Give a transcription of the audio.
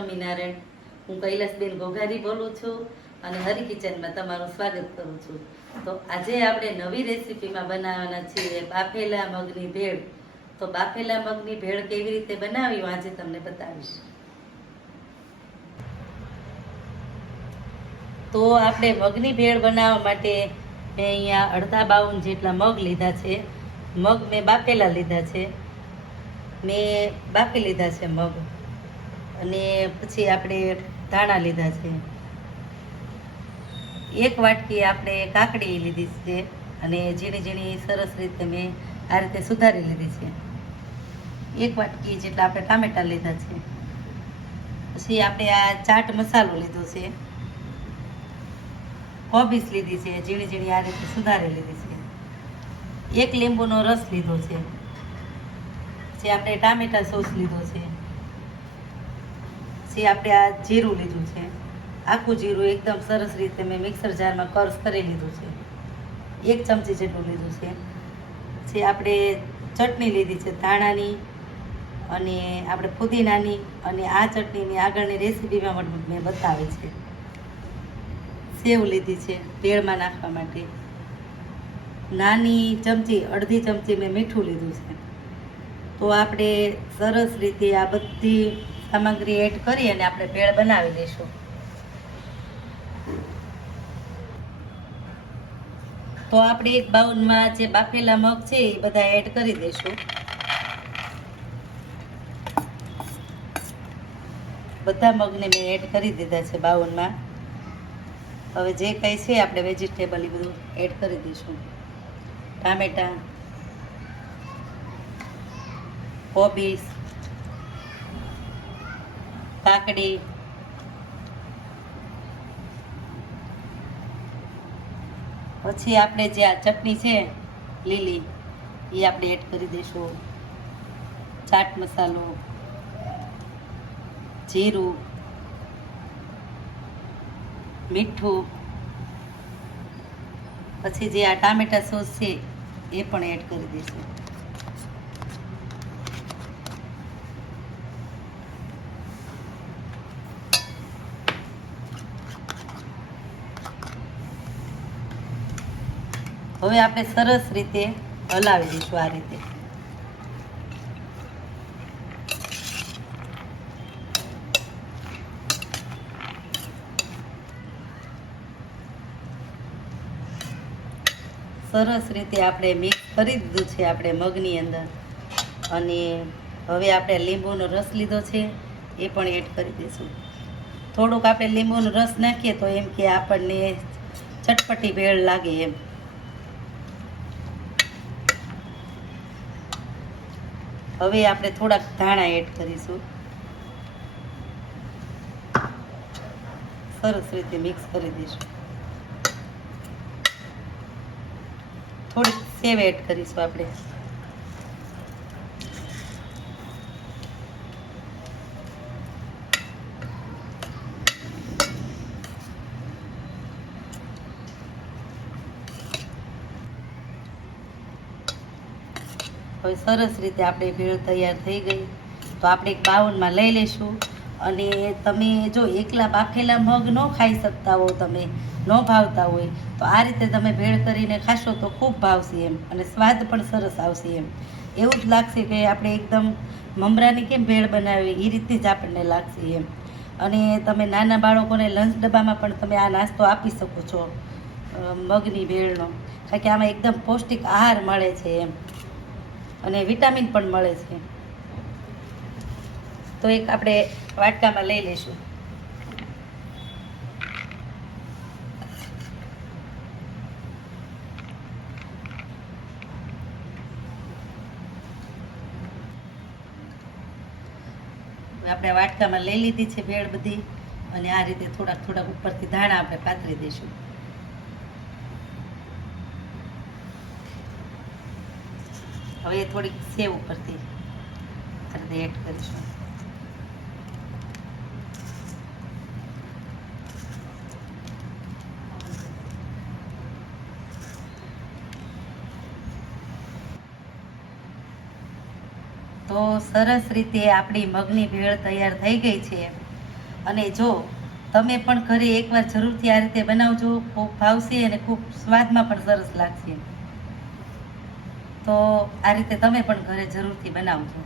સ્વામિનારાયણ. હું કૈલાસબેન ઘોઘારી બોલું છું અને હરી કિચનમાં તમારું સ્વાગત કરું છું. તો આજે આપણે નવી રેસીપીમાં બનાવવાના છીએ બાફેલા મગની ભેળ. તો બાફેલા મગની ભેળ કેવી રીતે બનાવી આજે તમને બતાવીશ. તો આપણે મગની ભેળ બનાવવા માટે મેં અહીંયા અડધા બાવન જેટલા મગ લીધા છે. મગ મેં બાફેલા લીધા છે. મેં બાફી લીધા છે મગ. અને પછી આપણે ધાણા લીધા છે. એક વાટકી આપણે કાકડી લીધી છે અને ઝીણી ઝીણી સરસ રીતે મેં આ રીતે સુધારી લીધી છે. એક વાટકી જેટલા આપણે ટામેટા લીધા છે. પછી આપણે આ ચાટ મસાલો લીધો છે. કોબીસ લીધી છે, ઝીણી ઝીણી આ રીતે સુધારી લીધી છે. એક લીંબુનો રસ લીધો છે. પછી આપણે ટામેટા સોસ લીધો છે. પછી આપણે આ જીરું લીધું છે, આખું જીરું એકદમ સરસ રીતે મેં મિક્સર જારમાં કર્સ કરી લીધું છે. એક ચમચી જેટલું લીધું છે. પછી આપણે ચટણી લીધી છે ધાણાની અને આપણે પુદીનાની અને આ ચટણીની આગળની રેસીપીમાં પણ મેં બતાવી છે. સેવ લીધી છે ભેળમાં નાખવા માટે. નાની ચમચી, અડધી ચમચી મેં મીઠું લીધું છે. તો આપણે સરસ રીતે આ બધી સામગ્રી એડ કરી અને આપણે ભેળ બનાવી લઈશું. તો આપણે એક બાઉલમાં જે બાફેલા મગ છે એ બધા એડ કરી દઈશું. બધા મગને મેં એડ કરી દીધા છે બાઉલમાં. હવે જે કંઈ છે આપણે વેજીટેબલ એ બધું એડ કરી દઈશું. ટામેટાં કોબીસ કાકડી. પછી આપણે જે આ ચટણી છે, લીલી, એ આપણે એડ કરી દઈશું. ચાટ મસાલો, જીરું, મીઠું. પછી જે આ ટામેટા સોસ છે, એ પણ એડ કરી દઈશું. હવે આપણે સરસ રીતે હલાવી દઈશું આ રીતે. સરસ રીતે આપણે મિક્સ કરી દીધું છે આપણે મગની અંદર. અને હવે આપણે લીંબુનો રસ લીધો છે, એ પણ એડ કરી દઈશું. થોડુંક આપણે લીંબુનો રસ નાખીએ તો એમ કે આપણને ચટપટી ભેળ લાગે એમ. હવે આપણે થોડાક ધાણા એડ કરીશું. સરસ રીતે મિક્સ કરી દઈશું. થોડીક સેવ એડ કરીશું આપણે. હવે સરસ રીતે આપણે ભેળ તૈયાર થઈ ગઈ. તો આપણે એક બાઉલમાં લઈ લઈશું. અને તમે જો એકલા બાફેલા મગ ન ખાઈ શકતા હો, તમે ન ભાવતા હોય, તો આ રીતે તમે ભેળ કરીને ખાશો તો ખૂબ ભાવશે એમ અને સ્વાદ પણ સરસ આવશે એમ. એવું જ લાગશે કે આપણે એકદમ મમરાની કેમ ભેળ બનાવી એ રીતે જ આપણને લાગશે એમ. અને તમે નાના બાળકોને લંચ ડબ્બામાં પણ તમે આ નાસ્તો આપી શકો છો મગની ભેળનો. કારણ કે આમાં એકદમ પૌષ્ટિક આહાર મળે છે એમ. અને વિટામિન પણ મળે છે. તો એક આપણે વાટકામાં લઈ લઈશું. આપણે વાટકામાં લઈ લીધી છે ભેળ બધી, અને આ રીતે થોડાક થોડાક ઉપરથી ધાણા આપણે પાથરી દઈશું. હવે થોડીક સેવ ઉપરથી આ એડ કરીશું. તો સરસ રીતે આપણી મગની ભેળ તૈયાર થઈ ગઈ છે. અને જો તમે પણ ઘરે એકવાર જરૂરથી આ રીતે બનાવજો, ખૂબ ભાવશે અને ખૂબ સ્વાદમાં પણ સરસ લાગશે. તો આ રીતે તમે પણ ઘરે જરૂરથી બનાવજો.